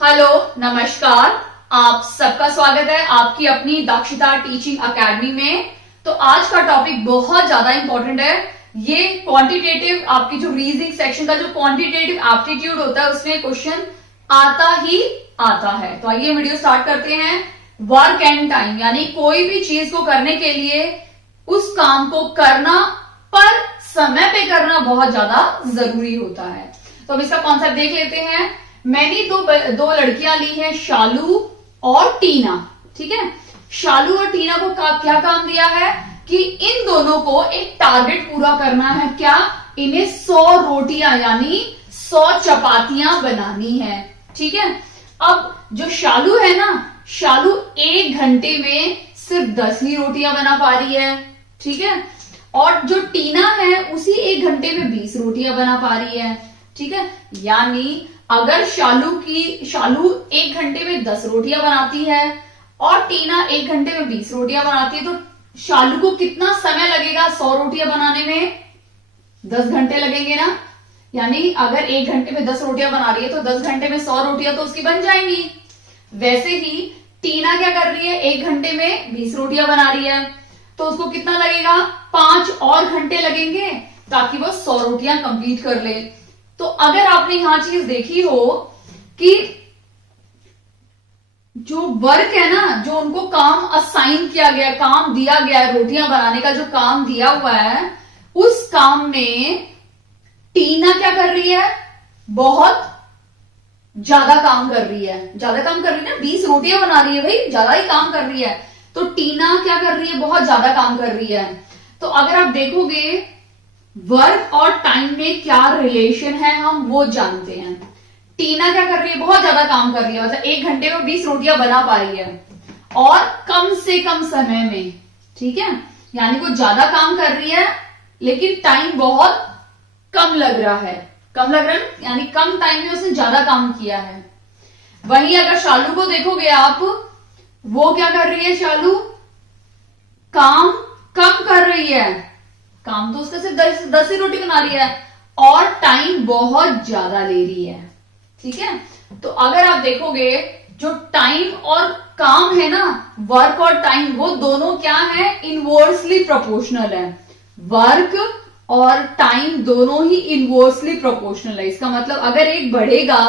Hello, नमस्कार। आप सबका स्वागत है आपकी अपनी दक्षता टीचिंग एकेडमी में। तो आज का टॉपिक बहुत ज्यादा इंपॉर्टेंट है। ये क्वांटिटेटिव, आपकी जो रीजनिंग सेक्शन का जो क्वांटिटेटिव एप्टीट्यूड होता है उसमें क्वेश्चन आता ही आता है। तो आइए वीडियो स्टार्ट करते हैं। वर्क एंड टाइम, यानी कोई भी चीज को करने के लिए उस काम को करना पर समय पे करना बहुत ज्यादा जरूरी होता है। तो हम इसका कॉन्सेप्ट देख लेते हैं। मैंने दो लड़कियां ली हैं, शालू और टीना। ठीक है, शालू और टीना को क्या काम दिया है कि इन दोनों को एक टारगेट पूरा करना है। क्या? इन्हें 100 रोटियां यानी 100 चपातियां बनानी है। ठीक है, अब जो शालू है ना, शालू 1 घंटे में सिर्फ 10 ही रोटियां बना पा रही है। ठीक है, और जो टीना है उसी 1 घंटे में 20 रोटियां बना पा रही है। ठीक है, यानी अगर शालू 1 घंटे में 10 रोटियां बनाती है और टीना 1 घंटे में 20 रोटियां बनाती है, तो शालू को कितना समय लगेगा 100 रोटियां बनाने में? 10 घंटे लगेंगे ना। यानी अगर 1 घंटे में 10 रोटियां बना रही है तो 10 घंटे में 100 रोटियां तो उसकी बन जाएंगी। वैसे ही टीना क्या कर रही है, 1 घंटे में 20 रोटियां बना रही है, तो उसको कितना लगेगा? 5 और घंटे लगेंगे ताकि वो 100 रोटियां कंप्लीट कर ले। तो अगर आपने यहां चीज देखी हो कि जो वर्क है ना, जो उनको काम असाइन किया गया, काम दिया गया है, रोटियां बनाने का जो काम दिया हुआ है, उस काम में टीना क्या कर रही है? बहुत ज्यादा काम कर रही है। ज्यादा काम कर रही है ना, 20 रोटियां बना रही है भाई, ज्यादा ही काम कर रही है। तो टीना क्या कर रही है? बहुत ज्यादा काम कर रही है। तो अगर आप देखोगे वर्क और टाइम में क्या रिलेशन है, हम वो जानते हैं। टीना क्या कर रही है? बहुत ज्यादा काम कर रही है, मतलब 1 घंटे में 20 रोटियां बना पा रही है और कम से कम समय में। ठीक है, यानी वो ज्यादा काम कर रही है लेकिन टाइम बहुत कम लग रहा है। कम लग रहा है यानी कम टाइम में उसने ज्यादा काम किया है। वहीं अगर शालू को देखोगे आप, वो क्या कर रही है? शालू काम कम कर रही है, काम तो उसका सिर्फ 10 ही रोटी बना रही है और टाइम बहुत ज्यादा ले रही है। ठीक है, तो अगर आप देखोगे जो टाइम और काम है ना, वर्क और टाइम, वो दोनों क्या है? इनवर्सली प्रोपोर्शनल है। वर्क और टाइम दोनों ही इनवर्सली प्रोपोर्शनल है। इसका मतलब अगर एक बढ़ेगा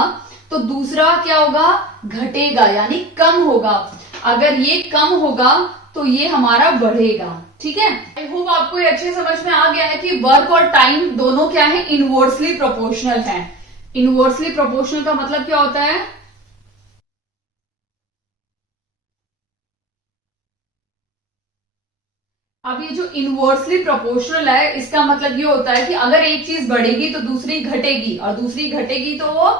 तो दूसरा क्या होगा? घटेगा, यानी कम होगा। अगर ये कम होगा तो ये हमारा बढ़ेगा। ठीक है, आई होप आपको ये अच्छे समझ में आ गया है कि वर्क और टाइम दोनों क्या है? इनवर्सली प्रोपोर्शनल है। इनवर्सली प्रोपोर्शनल का मतलब क्या होता है? अब ये जो इनवर्सली प्रोपोर्शनल है, इसका मतलब ये होता है कि अगर एक चीज बढ़ेगी तो दूसरी घटेगी और दूसरी घटेगी तो वो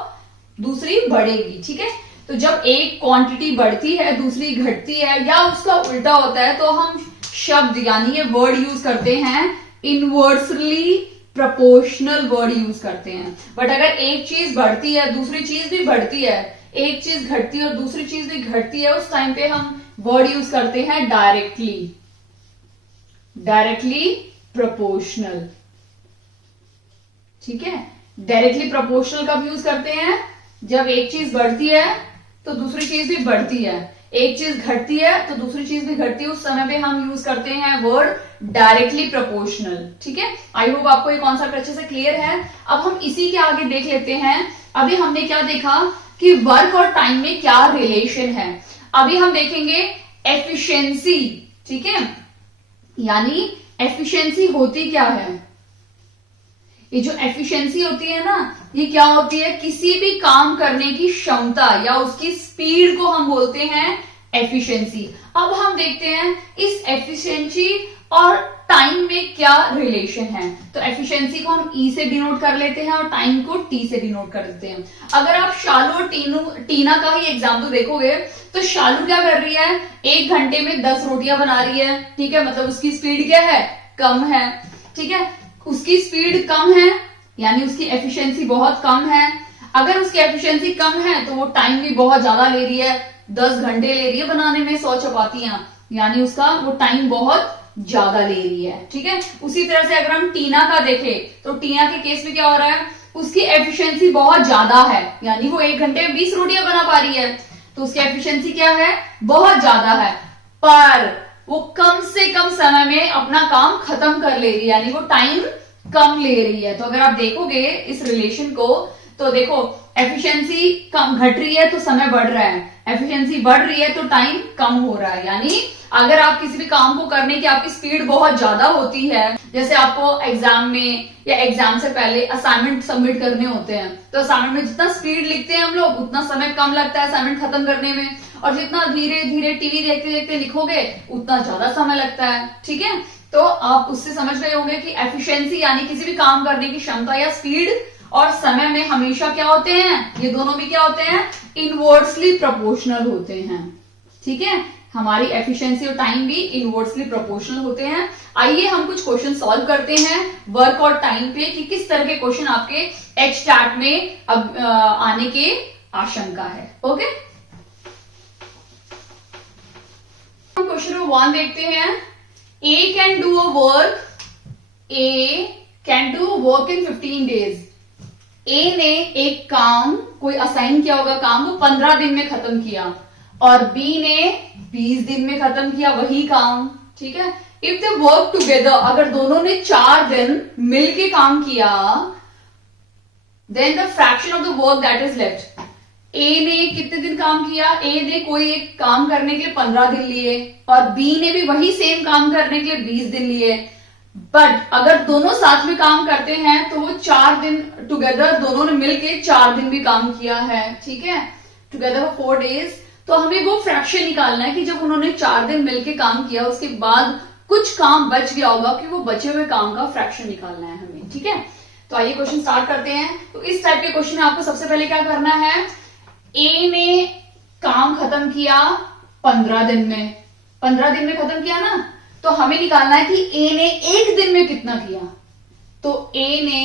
दूसरी बढ़ेगी। ठीक है, तो जब एक क्वांटिटी बढ़ती है दूसरी घटती है या उसका उल्टा होता है तो हम शब्द यानी ये वर्ड यूज करते हैं, इनवर्सली प्रोपोर्शनल वर्ड यूज करते हैं। बट अगर एक चीज बढ़ती है दूसरी चीज भी बढ़ती है, एक चीज घटती है और दूसरी चीज भी घटती है, उस टाइम पे हम वर्ड यूज करते हैं डायरेक्टली प्रोपोर्शनल। ठीक है, डायरेक्टली प्रोपोर्शनल कब यूज करते हैं? जब एक चीज बढ़ती है तो दूसरी चीज भी बढ़ती है, एक चीज घटती है तो दूसरी चीज भी घटती है, उस समय पे हम यूज करते हैं वर्ड डायरेक्टली प्रोपोर्शनल। ठीक है, आई होप आपको ये कॉन्सेप्ट अच्छे से क्लियर है। अब हम इसी के आगे देख लेते हैं। अभी हमने क्या देखा कि वर्क और टाइम में क्या रिलेशन है। अभी हम देखेंगे एफिशिएंसी। ठीक है, यानी एफिशिएंसी होती क्या है? ये जो एफिशिएंसी होती है ना, ये क्या होती है? किसी भी काम करने की क्षमता या उसकी स्पीड को हम बोलते हैं एफिशिएंसी। अब हम देखते हैं इस एफिशिएंसी और टाइम में क्या रिलेशन है। तो एफिशिएंसी को हम ई से डिनोट कर लेते हैं और टाइम को टी से डिनोट कर देते हैं। अगर आप शालू और टीना का ही एग्जाम्पल देखोगे तो शालू क्या कर रही है? 1 घंटे में 10 रोटियां बना रही है। ठीक है, मतलब उसकी स्पीड क्या है? कम है। ठीक है, उसकी स्पीड कम है यानी उसकी एफिशिएंसी बहुत कम है। अगर उसकी एफिशिएंसी कम है तो वो टाइम भी बहुत ज्यादा ले रही है, 10 घंटे ले रही है बनाने में 100 चपातियां, यानी उसका वो टाइम बहुत ज्यादा ले रही है। ठीक है, उसी तरह से अगर हम टीना का देखें तो टीना के केस में क्या हो रहा है? उसकी एफिशिएंसी बहुत ज्यादा है, यानी वो 1 घंटे में 20 रोटियां बना पा रही है, तो उसकी एफिशिएंसी क्या है, बहुत ज्यादा है, पर वो कम से कम समय में अपना काम खत्म कर ले रही है, यानी वो टाइम कम ले रही है। तो अगर आप देखोगे इस रिलेशन को, तो देखो एफिशिएंसी कम घट रही है तो समय बढ़ रहा है, एफिशिएंसी बढ़ रही है तो टाइम कम हो रहा है। यानी अगर आप किसी भी काम को करने की आपकी स्पीड बहुत ज्यादा होती है, जैसे आपको एग्जाम में या एग्जाम से पहले असाइनमेंट सबमिट करने होते हैं, तो असाइनमेंट में जितना स्पीड लिखते हैं हम लोग उतना समय कम लगता है असाइनमेंट खत्म करने में, और जितना धीरे धीरे टीवी देखते देखते लिखोगे उतना ज्यादा समय लगता है। ठीक है, तो आप उससे समझ गए होंगे कि एफिशिएंसी यानी किसी भी काम करने की क्षमता या स्पीड और समय में हमेशा क्या होते हैं, ये दोनों भी क्या होते हैं, इनवर्सली प्रोपोर्शनल होते हैं। ठीक है, हमारी एफिशिएंसी और टाइम भी इनवर्सली प्रोपोर्शनल होते हैं। आइए हम कुछ क्वेश्चन सॉल्व करते हैं वर्क और टाइम पे, कि किस तरह के क्वेश्चन आपके एचटैट में अब आने के आशंका है। ओके, हम क्वेश्चन नंबर 1 देखते हैं। A can do a work, A can do work in 15 days. A ने एक काम कोई असाइन किया होगा काम, वो 15 दिन में खत्म किया, और बी ने 20 दिन में खत्म किया वही काम। ठीक है, इफ दे वर्क टुगेदर, अगर दोनों ने 4 दिन मिलके काम किया, then the fraction of the work that is left. A ने कितने दिन काम किया, ए ने कोई एक काम करने के लिए 15 दिन लिए, और बी ने भी वही सेम काम करने के लिए 20 दिन लिए। बट अगर दोनों साथ में काम करते हैं तो वो 4 दिन टुगेदर, दोनों ने मिलके 4 दिन भी काम किया है। ठीक है, टुगेदर 4 डेज। तो हमें वो फ्रैक्शन निकालना है कि जब उन्होंने 4 दिन मिलके काम किया उसके बाद कुछ काम बच गया होगा, कि वो बचे हुए काम का फ्रैक्शन निकालना है हमें। ठीक है, तो आइए क्वेश्चन स्टार्ट करते हैं। तो इस टाइप के क्वेश्चन में आपको सबसे पहले क्या करना है, ए ने काम खत्म किया 15 दिन में, 15 दिन में खत्म किया ना, तो हमें निकालना है कि ए ने 1 दिन में कितना किया। तो ए ने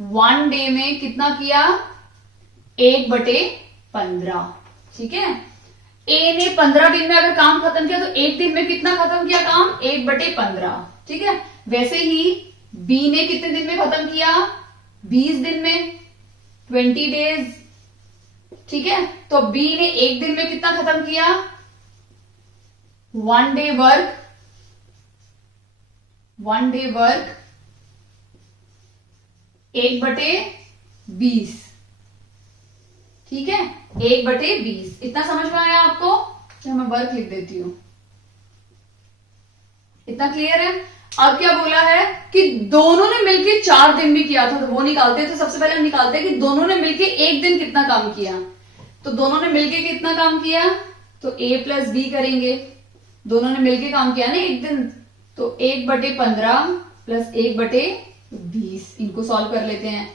1 डे में कितना किया, 1/15। ठीक है, ए ने 15 दिन में अगर काम खत्म किया तो 1 दिन में कितना खत्म किया काम, 1/15। ठीक है, वैसे ही बी ने कितने दिन में खत्म किया, 20 दिन में, 20 डेज। ठीक है, तो बी ने 1 दिन में कितना खत्म किया, 1 डे वर्क, 1 डे वर्क 1/20। ठीक है, 1/20। इतना समझ में आया आपको, तो मैं वर्क लिख देती हूं, इतना क्लियर है। अब क्या बोला है कि दोनों ने मिलके 4 दिन भी किया था, तो वो निकालते हैं। तो सबसे पहले हम निकालते हैं कि दोनों ने मिलके 1 दिन कितना काम किया। तो दोनों ने मिलके कितना काम किया, तो a प्लस बी करेंगे, दोनों ने मिलके काम किया ना 1 दिन, तो 1/15 प्लस 1/20। इनको सॉल्व कर लेते हैं।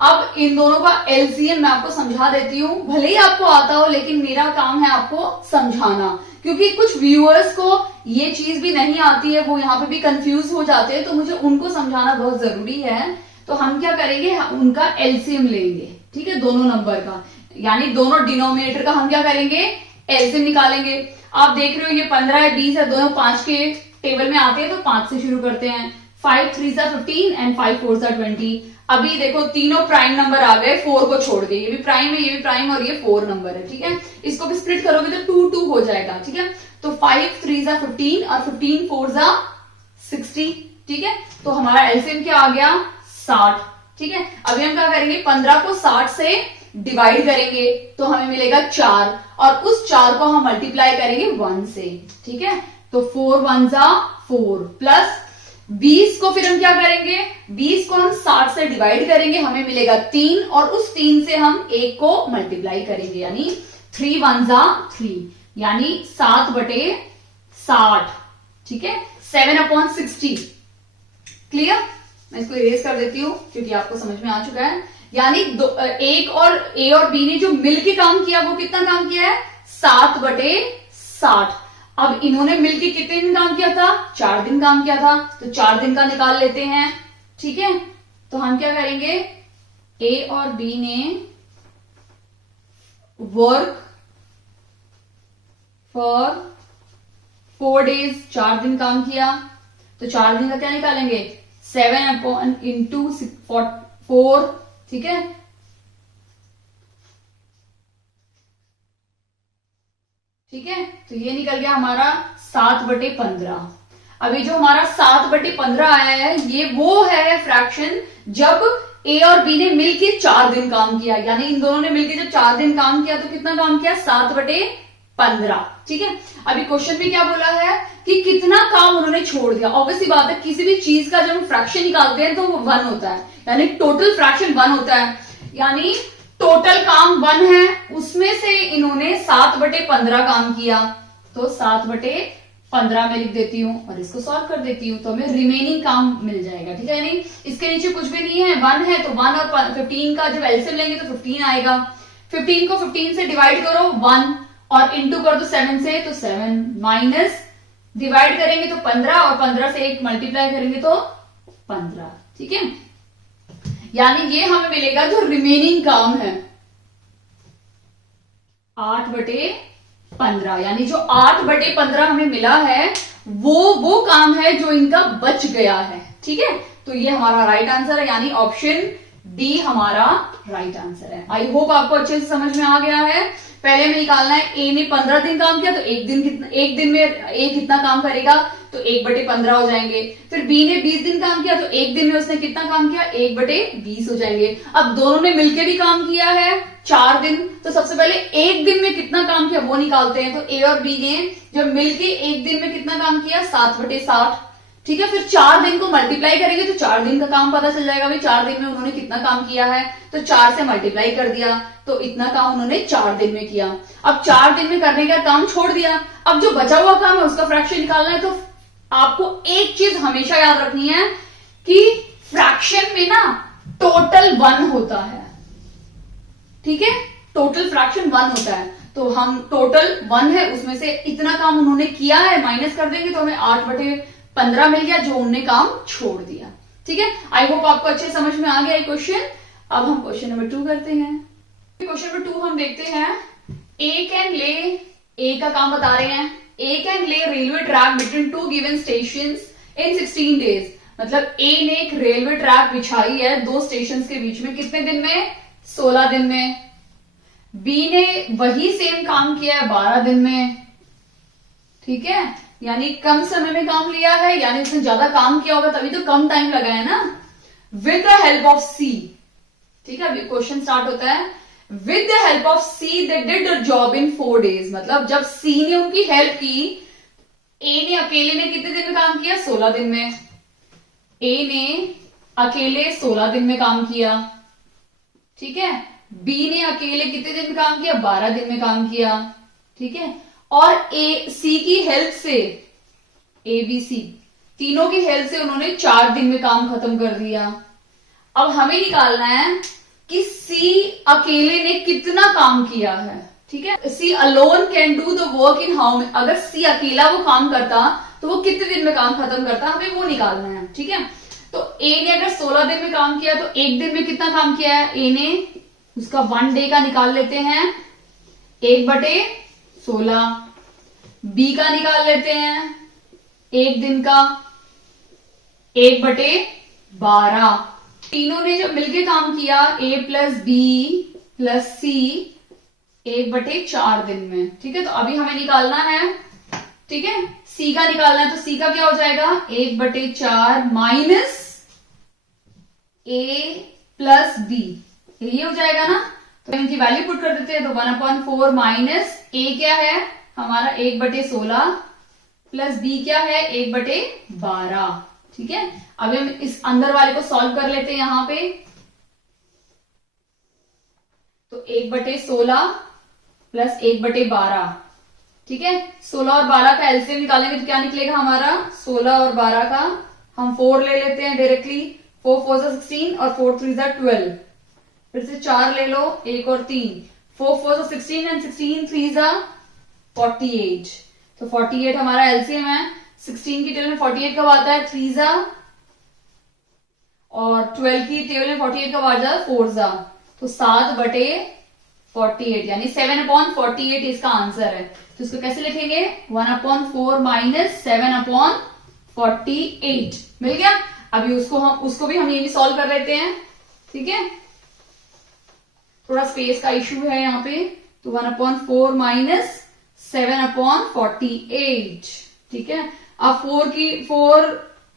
अब इन दोनों का एलसीएम मैं आपको समझा देती हूं, भले ही आपको आता हो, लेकिन मेरा काम है आपको समझाना, क्योंकि कुछ व्यूअर्स को ये चीज भी नहीं आती है, वो यहाँ पे भी कंफ्यूज हो जाते हैं, तो मुझे उनको समझाना बहुत जरूरी है। तो हम क्या करेंगे, उनका एलसीएम लेंगे। ठीक है, दोनों नंबर का, यानी दोनों डिनोमिनेटर का हम क्या करेंगे, एलसीएम निकालेंगे। आप देख रहे हो ये 15 है, 20 है, दोनों 5 के टेबल में आते हैं, तो 5 से शुरू करते हैं। 5 3 15 एंड 5 4 20। अभी देखो तीनों प्राइम नंबर आ गए, 4 को छोड़ के, ये भी प्राइम है, ये भी प्राइम, और ये 4 नंबर है। ठीक है, इसको भी स्प्लिट करोगे तो 2 2 हो जाएगा। ठीक है, तो 5 3 15 और 15 4 60। ठीक है, तो हमारा एलसीएम क्या आ गया, 60। ठीक है, अभी हम क्या करेंगे, 15 को 60 से डिवाइड करेंगे तो हमें मिलेगा 4, और उस 4 को हम मल्टीप्लाई करेंगे 1 से। ठीक है, तो 4 1 4 प्लस 20 को फिर हम क्या करेंगे, 20 को हम 60 से डिवाइड करेंगे, हमें मिलेगा 3, और उस 3 से हम 1 को मल्टीप्लाई करेंगे, यानी 3 1 3, यानी 7/60। ठीक है, 7/60। क्लियर, मैं इसको इरेज कर देती हूं क्योंकि आपको समझ में आ चुका है। यानी एक और ए और बी ने जो मिलके काम किया वो कितना काम किया है, 7/60। अब इन्होंने मिलके कितने दिन काम किया था, 4 दिन काम किया था, तो 4 दिन का निकाल लेते हैं। ठीक है, तो हम क्या करेंगे, ए और बी ने वर्क फॉर 4 डेज, 4 दिन काम किया, तो 4 दिन का क्या निकालेंगे, 7 into 4, ठीक है, ठीक है। तो ये निकल गया हमारा 7/15। अभी जो हमारा 7/15 आया है ये वो है फ्रैक्शन जब ए और बी ने मिलके 4 दिन काम किया, यानी इन दोनों ने मिलके जब 4 दिन काम किया तो कितना काम किया, 7/15, ठीक है। अभी क्वेश्चन में क्या बोला है कि कितना काम उन्होंने छोड़ दिया। ऑब्वियसली बात है, किसी भी चीज का जब हम फ्रैक्शन निकालते हैं तो वो 1 होता है, यानी टोटल फ्रैक्शन 1 होता है, यानी टोटल काम 1 है, उसमें से इन्होंने 7/15 काम किया, तो 7/15 में लिख देती हूँ और इसको सॉल्व कर देती हूँ तो हमें रिमेनिंग काम मिल जाएगा, ठीक है। यानी इसके नीचे कुछ भी नहीं है, 1 है तो 1 और 15 का जब एलसीएम लेंगे तो 15 आएगा। 15 को 15 से डिवाइड करो 1 और इंटू कर दो 7 से, तो 7 माइनस डिवाइड करेंगे तो 15 और 15 से 1 मल्टीप्लाई करेंगे तो 15, ठीक है। यानी ये हमें मिलेगा जो रिमेनिंग काम है 8/15, यानी जो 8/15 हमें मिला है वो काम है जो इनका बच गया है, ठीक है। तो ये हमारा राइट आंसर है, यानी ऑप्शन डी हमारा राइट आंसर है। आई होप आपको अच्छे से समझ में आ गया है। पहले में निकालना है, ए ने 15 दिन काम किया तो एक दिन में ए कितना काम करेगा, तो 1/15 हो जाएंगे। फिर बी ने 20 दिन काम किया तो एक दिन में उसने कितना काम किया, 1/20 हो जाएंगे। अब दोनों ने मिलकर भी काम किया है 4 दिन, तो सबसे पहले एक दिन में कितना काम किया वो निकालते हैं। तो ए और बी ने जब मिलके एक दिन में कितना काम किया, 7/60, ठीक है। फिर 4 दिन को मल्टीप्लाई करेंगे तो 4 दिन का काम पता चल जाएगा, भाई 4 दिन में उन्होंने कितना काम किया है, तो 4 से मल्टीप्लाई कर दिया तो इतना काम उन्होंने 4 दिन में किया। अब 4 दिन में करने का काम छोड़ दिया, अब जो बचा हुआ काम है उसका फ्रैक्शन निकालना है। तो आपको एक चीज हमेशा याद रखनी है कि फ्रैक्शन में ना टोटल 1 होता है, ठीक है, टोटल फ्रैक्शन 1 होता है। तो हम टोटल 1 है उसमें से इतना काम उन्होंने किया है माइनस कर देंगे तो हमें 8/15 मिल गया जो उन्होंने काम छोड़ दिया, ठीक है। आई होप आपको अच्छे समझ में आ गया ये क्वेश्चन। अब हम क्वेश्चन नंबर 2 करते हैं। क्वेश्चन नंबर 2 हम देखते हैं, ए कैन ले, ए का काम बता रहे हैं, A can lay railway track between 2 given stations in 16 days. मतलब ए ने एक रेलवे ट्रैक बिछाई है 2 स्टेशन के बीच में, कितने दिन में, 16 दिन में। बी ने वही सेम काम किया है 12 दिन में, ठीक है, यानी कम समय में काम लिया है, यानी उसने ज्यादा काम किया होगा तभी तो कम टाइम लगा है ना। With the help of C, ठीक है, अभी क्वेश्चन स्टार्ट होता है, with the help of C they did the job in 4 days। मतलब जब सी ने उनकी हेल्प की, ए ने अकेले ने कितने दिन में काम किया, 16 दिन में। ए ने अकेले 16 दिन में काम किया, ठीक है। बी ने अकेले कितने दिन में काम किया, 12 दिन में काम किया, ठीक है। और ए सी की हेल्प से, ए बी सी तीनों की हेल्प से उन्होंने 4 दिन में काम खत्म कर दिया। अब हमें निकालना है कि सी अकेले ने कितना काम किया है, ठीक है। C alone can do the work in how, अगर सी अकेला वो काम करता तो वो कितने दिन में काम खत्म करता, हमें वो निकालना है, ठीक है। तो ए ने अगर 16 दिन में काम किया तो एक दिन में कितना काम किया है, ए ने उसका 1 डे का निकाल लेते हैं, 1/16। बी का निकाल लेते हैं 1 दिन का, 1/12। तीनों ने जब मिलके काम किया, ए प्लस बी प्लस सी, 1/4 दिन में, ठीक है। तो अभी हमें निकालना है, ठीक है, सी का निकालना है। तो सी का क्या हो जाएगा, 1/4 माइनस ए प्लस बी, ये हो जाएगा ना। तो इनकी वैल्यू पुट कर देते हैं, तो 1/4 माइनस ए क्या है हमारा 1/16 प्लस बी क्या है 1/12, ठीक है। अभी हम इस अंदर वाले को सॉल्व कर लेते हैं यहां पे। तो 1/16 प्लस 1/12, ठीक है। 16 और 12 का एलसीएम निकालेंगे तो क्या निकलेगा हमारा, 16 और 12 का हम 4 ले लेते हैं डायरेक्टली, 4 4 16 और 4 3 12। फिर से 4 ले लो, 1 और 3, 4 4 16 एंड 16 3 48। तो 48 हमारा एलसीएम है। 16 की टेबल में 48 कब आता है, 3 और 12 की टेबल में 48 कब आ जाता है, 4। तो 7/48 यानी 7/48 इसका आंसर है। तो इसको कैसे लिखेंगे, 1/4 माइनस 7/48 मिल गया। अभी उसको भी हम ये भी सॉल्व कर लेते हैं। ठीक है, थोड़ा स्पेस का इशू है यहाँ पे, तो 1/4 माइनस 7/48, ठीक है। अब 4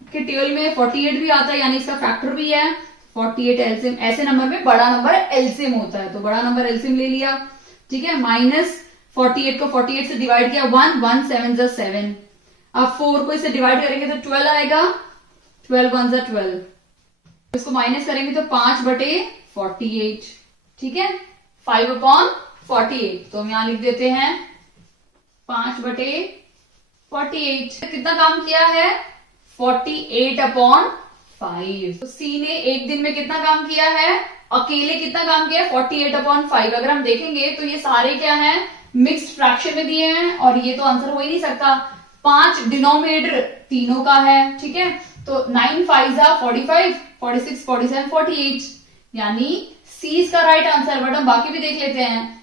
के टेबल में 48 भी आता है, यानी इसका फैक्टर भी है। 48 एलसीएम, ऐसे नंबर में बड़ा नंबर एलसीएम होता है, तो बड़ा नंबर एलसीएम ले लिया, ठीक है। माइनस 48 को 48 से डिवाइड किया, 1 7 जा 7। अब 4 को इससे डिवाइड करेंगे तो 12 आएगा, 12 1 जा 12। इसको माइनस करेंगे तो 5/48, ठीक है, 5/48। तो हम यहां लिख देते हैं 5/48। कितना काम किया है? 48/5। तो सी ने एक दिन में कितना काम किया है? अकेले कितना काम किया है? 48/5। अगर हम देखेंगे तो ये सारे क्या हैं? मिक्स्ड फ्रैक्शन में दिए हैं, और ये तो आंसर हो ही नहीं सकता। 5 डिनोमिनेटर तीनों का है, ठीक है। तो 9 5 जा 45, 46 47 48, यानी सी इसका राइट आंसर। बट हम बाकी भी देख लेते हैं।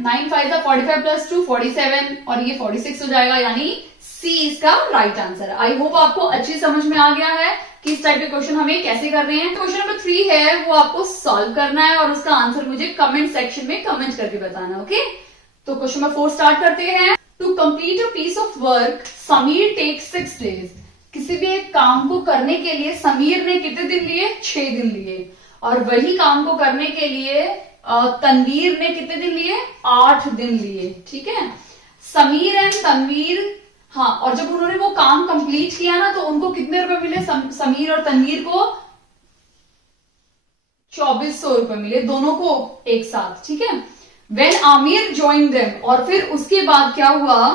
9 5 जा 45 प्लस 2 47, और ये 46 हो जाएगा, यानी सी इसका राइट आंसर है। आई होप आपको अच्छी समझ में आ गया है कि इस टाइप के क्वेश्चन हमें कैसे कर रहे हैं। क्वेश्चन नंबर 3 है, वो आपको सॉल्व करना है और उसका आंसर मुझे कमेंट सेक्शन में कमेंट करके बताना, ओके। तो क्वेश्चन नंबर 4 स्टार्ट करते हैं। To complete a piece of work Sameer takes 6 days. किसी भी एक काम को करने के लिए समीर ने कितने दिन लिए? 6 दिन लिए। और वही काम को करने के लिए तनवीर ने कितने दिन लिए? 8 दिन लिए, ठीक है। समीर एंड तनवीर, हाँ, और जब उन्होंने वो काम कंप्लीट किया ना, तो उनको कितने रुपए मिले? समीर और तनवीर को 2400 रुपए मिले, दोनों को एक साथ, ठीक है। वेन आमिर ज्वाइन देम, और फिर उसके बाद क्या हुआ?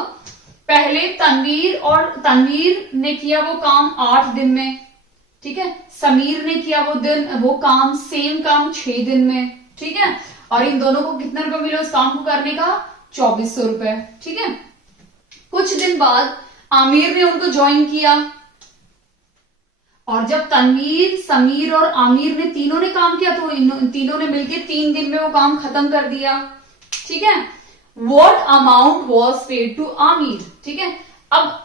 पहले तनवीर ने किया वो काम 8 दिन में, ठीक है। समीर ने किया वो काम सेम काम 6 दिन में, ठीक है। और इन दोनों को कितने रुपए मिले उस काम को करने का? 2400 रुपए, ठीक है। कुछ दिन बाद आमिर ने उनको ज्वाइन किया, और जब तनवीर, समीर और आमिर ने तीनों ने काम किया, तो इन तीनों ने मिलकर 3 दिन में वो काम खत्म कर दिया, ठीक है। What amount was paid to Aamir, ठीक है। अब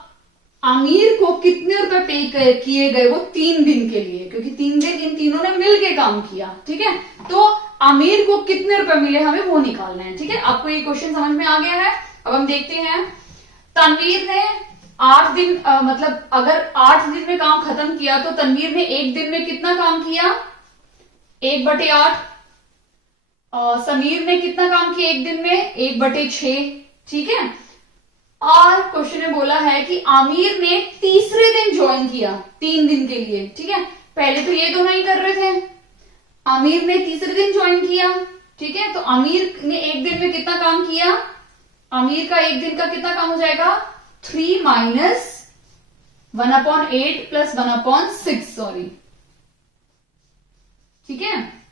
आमिर को कितने रुपए पे किए गए? वो 3 दिन के लिए, क्योंकि 3 दिन इन तीनों ने मिलके काम किया, ठीक है। तो आमिर को कितने रुपए मिले, हमें वो निकालना है, ठीक है। आपको ये क्वेश्चन समझ में आ गया है? अब हम देखते हैं। तनवीर ने 8 दिन मतलब अगर 8 दिन में काम खत्म किया, तो तनवीर ने एक दिन में कितना काम किया? 1/8। समीर ने कितना काम किया एक दिन में? 1/6, ठीक है। और क्वेश्चन में बोला है कि आमिर ने तीसरे दिन ज्वाइन किया 3 दिन के लिए, ठीक है। पहले तो ये दोनों ही कर रहे थे, आमिर ने तीसरे दिन ज्वाइन किया, ठीक है। तो आमिर ने एक दिन में कितना काम किया? आमिर का एक दिन का कितना काम हो जाएगा? 3 माइनस 1/8 प्लस 1/6, सॉरी, ठीक है।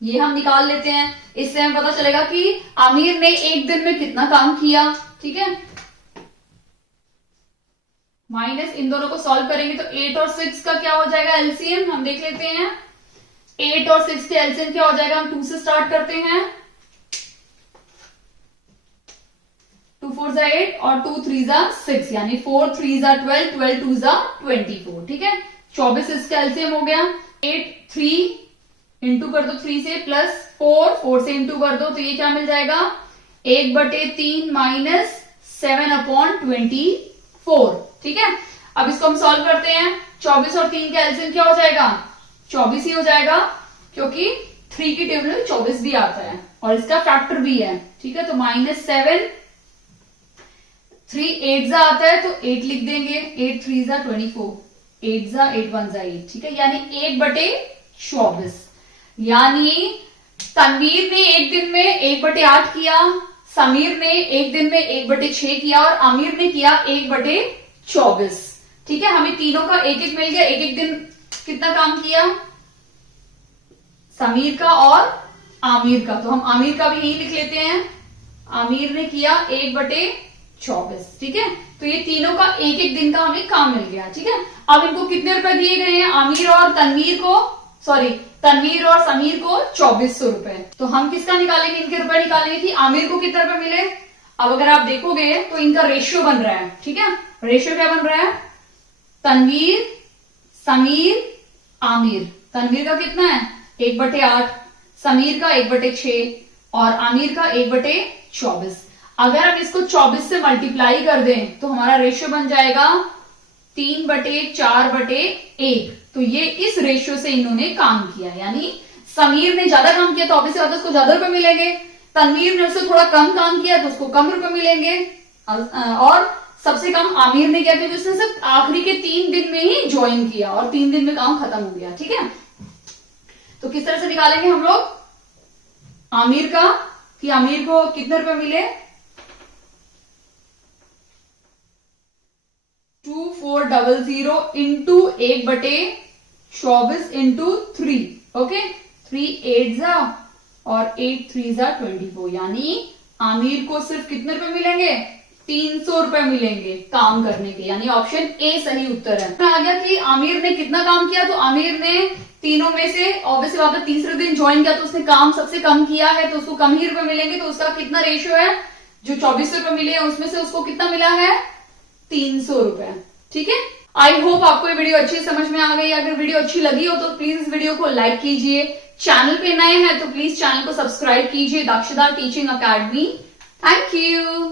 ये हम निकाल लेते हैं, इससे हमें पता चलेगा कि आमिर ने एक दिन में कितना काम किया, ठीक है। माइनस इन दोनों को सॉल्व करेंगे तो 8 और 6 का क्या हो जाएगा एलसीएम? हम देख लेते हैं। 8 और 6 के एलसीएम क्या हो जाएगा? हम 2 से स्टार्ट करते हैं। 2 4 जा 8 और 2 3 जा 6, यानी 4 3 जा 12, 12 2 जा 24, ठीक है। 24 इसका एलसीएम हो गया। 8 3 इंटू कर दो 3 से, प्लस 4 से इंटू कर दो, तो ये क्या मिल जाएगा? 1/3 माइनस 7/24, ठीक है। अब इसको हम सॉल्व करते हैं। 24 और 3 का एलसीएम क्या हो जाएगा? 24 ही हो जाएगा, क्योंकि 3 की टेबल में 24 भी आता है और इसका फैक्टर भी है, ठीक है। तो -7, 3 8 जा आता है तो 8 लिख देंगे। 8 3 जा 24, 8 जा 8 1 जा 8, ठीक है। यानी 1/24, यानी तनवीर ने एक दिन में 1/8 किया, समीर ने एक दिन में 1/6 किया, और आमिर ने किया 1/24, ठीक है। हमें तीनों का एक एक मिल गया। एक एक दिन कितना काम किया? समीर का और आमिर का, तो हम आमिर का भी यही लिख लेते हैं। आमिर ने किया 1/24, ठीक है। तो ये तीनों का एक एक दिन का हमें काम मिल गया, ठीक है। अब इनको कितने रुपए दिए गए हैं? आमिर और तनवीर को, सॉरी, तनवीर और समीर को 2400 रुपए। तो हम किसका निकालेंगे? इनके रुपए निकालेंगे कि आमिर को कितने रुपए मिले। अब अगर आप देखोगे तो इनका रेशियो बन रहा है, ठीक है। रेशियो क्या बन रहा है? तनवीर, समीर, आमिर। तनवीर का कितना है? 1/8, समीर का 1/6 और आमिर का 1/24। अगर हम इसको 24 से मल्टीप्लाई कर दें तो हमारा रेशियो बन जाएगा 3/4/1। तो ये इस रेशियो से इन्होंने काम किया, यानी समीर ने ज्यादा काम किया तो ऑब्वियसली बात है उसको ज्यादा रुपए मिलेंगे, तनवीर ने उससे थोड़ा कम काम किया तो उसको कम रुपए मिलेंगे, और सबसे कम आमिर ने किया क्योंकि उसने सिर्फ आखिरी के 3 दिन में ही ज्वाइन किया और 3 दिन में काम खत्म हो गया। ठीक है, तो किस तरह से निकालेंगे हम लोग आमिर का, कि आमिर को कितने रुपए मिले, 2400 इंटू 1/24 इंटू 3। ओके, 3 8 जा और 8 3 जा 24, यानी आमिर को सिर्फ कितने रुपए मिलेंगे, 300 रुपए मिलेंगे काम करने के, यानी ऑप्शन ए सही उत्तर है। आ गया कि आमिर ने कितना काम किया, तो आमिर ने तीनों में से ऑब्वियसली बात है तीसरे दिन ज्वाइन किया तो उसने काम सबसे कम किया है तो उसको कम ही रुपए मिलेंगे, तो उसका कितना रेशियो है, जो 2400 रुपए मिले हैं उसमें से उसको कितना मिला है, 300 रुपए। ठीक है, आई होप आपको ये वीडियो अच्छी समझ में आ गई। अगर वीडियो अच्छी लगी हो तो प्लीज इस वीडियो को लाइक कीजिए, चैनल पे नए हैं तो प्लीज चैनल को सब्सक्राइब कीजिए, दक्षता टीचिंग अकेडमी। Thank you.